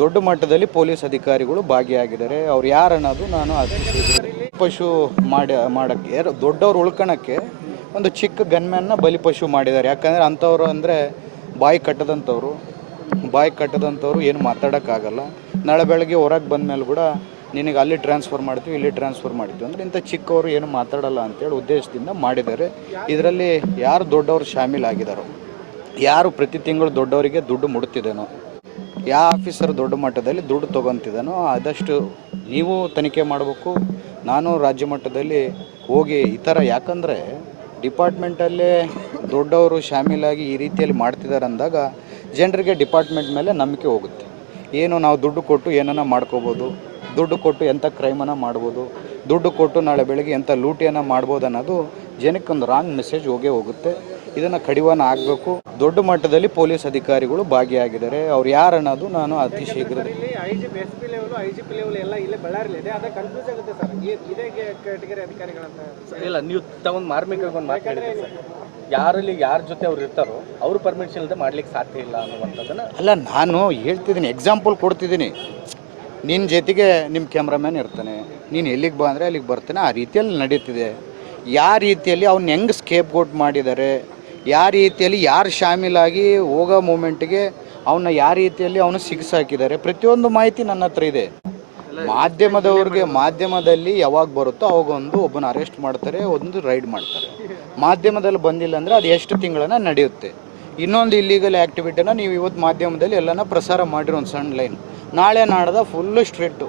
ದೊಡ್ಡ ಮಟ್ಟದಲ್ಲಿ ಪೊಲೀಸ್ ಅಧಿಕಾರಿಗಳು ಭಾಗಿಯಾಗಿದ್ದಾರೆ. ಅವ್ರು ಯಾರು ಅನ್ನೋದು ನಾನು ಪಶು ಮಾಡೋಕ್ಕೆ ದೊಡ್ಡವ್ರು ಉಳ್ಕೊಳಕ್ಕೆ ಒಂದು ಚಿಕ್ಕ ಗನ್ಮ್ಯಾನ್ನ ಬಲಿಪಶು ಮಾಡಿದ್ದಾರೆ. ಯಾಕಂದರೆ ಅಂಥವ್ರು ಅಂದರೆ ಬಾಯಿ ಕಟ್ಟದಂಥವ್ರು ಏನು ಮಾತಾಡೋಕ್ಕಾಗಲ್ಲ. ನಾಳೆ ಬೆಳಗ್ಗೆ ಹೊರಗೆ ಬಂದ ಮೇಲೆ ಕೂಡ ನಿನಗೆ ಅಲ್ಲಿ ಟ್ರಾನ್ಸ್ಫರ್ ಮಾಡ್ತೀವಿ, ಇಲ್ಲಿ ಟ್ರಾನ್ಸ್ಫರ್ ಮಾಡ್ತೀವಿ ಅಂದರೆ ಇಂಥ ಚಿಕ್ಕವರು ಏನು ಮಾತಾಡಲ್ಲ ಅಂತೇಳಿ ಉದ್ದೇಶದಿಂದ ಮಾಡಿದ್ದಾರೆ. ಇದರಲ್ಲಿ ಯಾರು ದೊಡ್ಡವರು ಶಾಮೀಲಾಗಿದ್ದಾರೋ, ಯಾರು ಪ್ರತಿ ತಿಂಗಳು ದೊಡ್ಡವರಿಗೆ ದುಡ್ಡು ಮುಡುತ್ತಿದ್ದಾನೋ, ಯಾವ ಆಫೀಸರ್ ದೊಡ್ಡ ಮಟ್ಟದಲ್ಲಿ ದುಡ್ಡು ತೊಗೊತಿದ್ದಾನೋ ಆದಷ್ಟು ನೀವು ತನಿಖೆ ಮಾಡಬೇಕು. ನಾನು ರಾಜ್ಯ ಮಟ್ಟದಲ್ಲಿ ಹೋಗಿ ಈ ಥರ, ಯಾಕಂದರೆ ಡಿಪಾರ್ಟ್ಮೆಂಟಲ್ಲೇ ದೊಡ್ಡವರು ಶಾಮೀಲಾಗಿ ಈ ರೀತಿಯಲ್ಲಿ ಮಾಡ್ತಿದ್ದಾರೆ ಅಂದಾಗ ಜನರಿಗೆ ಡಿಪಾರ್ಟ್ಮೆಂಟ್ ಮೇಲೆ ನಂಬಿಕೆ ಹೋಗುತ್ತೆ. ಏನು ನಾವು ದುಡ್ಡು ಕೊಟ್ಟು ಏನನ್ನ ಮಾಡ್ಕೋಬೋದು, ದುಡ್ಡು ಕೊಟ್ಟು ಎಂಥ ಕ್ರೈಮನ್ನು ಮಾಡ್ಬೋದು, ದುಡ್ಡು ಕೊಟ್ಟು ನಾಳೆ ಬೆಳಗ್ಗೆ ಎಂಥ ಲೂಟಿಯನ್ನು ಮಾಡ್ಬೋದು ಅನ್ನೋದು ಜನಕ್ಕೆ ಒಂದು ರಾಂಗ್ ಮೆಸೇಜ್ ಹೋಗುತ್ತೆ. ಇದನ್ನು ಕಡಿವಾಣ ಆಗಬೇಕು. ದೊಡ್ಡ ಮಟ್ಟದಲ್ಲಿ ಪೊಲೀಸ್ ಅಧಿಕಾರಿಗಳು ಭಾಗಿಯಾಗಿದ್ದಾರೆ. ಅವ್ರು ಯಾರು ಅನ್ನೋದು ನಾನು ಅತಿ ಶೀಘ್ರ ಇಲ್ಲ, ನೀವು ತಗೊಂಡು ಮಾರ್ಮಿಕವಾಗಿ ಒಂದು ಮಾತಾಡಿದ್ರೆ ಯಾರ ಜೊತೆ ಅವ್ರು ಇರ್ತಾರೋ ಅವ್ರು ಪರ್ಮಿಷನ್ ಇಲ್ಲದೆ ಮಾಡ್ಲಿಕ್ಕೆ ಸಾಧ್ಯ ಇಲ್ಲ ಅನ್ನುವಂಥದ್ದನ್ನು ಅಲ್ಲ, ನಾನು ಹೇಳ್ತಿದ್ದೀನಿ, ಎಕ್ಸಾಂಪಲ್ ಕೊಡ್ತಿದ್ದೀನಿ. ನಿನ್ನ ಜೊತೆಗೆ ನಿಮ್ಮ ಕ್ಯಾಮ್ರಾಮ್ಯಾನ್ ಇರ್ತಾನೆ, ನೀನು ಎಲ್ಲಿಗೆ ಬಾ ಅಂದರೆ ಅಲ್ಲಿಗೆ ಬರ್ತಾನೆ. ಆ ರೀತಿಯಲ್ಲಿ ನಡೀತಿದೆ. ಯಾವ ರೀತಿಯಲ್ಲಿ ಅವ್ನು ಹೆಂಗೆ ಸ್ಕೇಪ್ ಗೋಟ್ ಮಾಡಿದ್ದಾರೆ, ಯಾವ ರೀತಿಯಲ್ಲಿ ಯಾರು ಶಾಮೀಲಾಗಿ ಹೋಗೋ ಮೂಮೆಂಟ್ಗೆ ಅವನ್ನ ಯಾವ ರೀತಿಯಲ್ಲಿ ಅವನು ಸಿಗಿಸಾಕಿದ್ದಾರೆ, ಪ್ರತಿಯೊಂದು ಮಾಹಿತಿ ನನ್ನ ಹತ್ರ ಇದೆ. ಮಾಧ್ಯಮದಲ್ಲಿ ಯಾವಾಗ ಬರುತ್ತೋ ಅವಾಗ ಒಬ್ಬನ ಅರೆಸ್ಟ್ ಮಾಡ್ತಾರೆ, ಒಂದು ರೈಡ್ ಮಾಡ್ತಾರೆ. ಮಾಧ್ಯಮದಲ್ಲಿ ಬಂದಿಲ್ಲ ಅಂದರೆ ಅದು ಎಷ್ಟು ತಿಂಗಳನ್ನ ನಡೆಯುತ್ತೆ. ಇನ್ನೊಂದು ಇಲ್ಲೀಗಲ್ ಆ್ಯಕ್ಟಿವಿಟಿನ ನೀವು ಇವತ್ತು ಮಾಧ್ಯಮದಲ್ಲಿ ಎಲ್ಲನ ಪ್ರಸಾರ ಮಾಡಿರೋ ಒಂದು ಸಣ್ಣ ಲೈನ್, ನಾಳೆ ನಾಡ್ದ ಫುಲ್ಲು ಸ್ಟ್ರಿಕ್ಟು.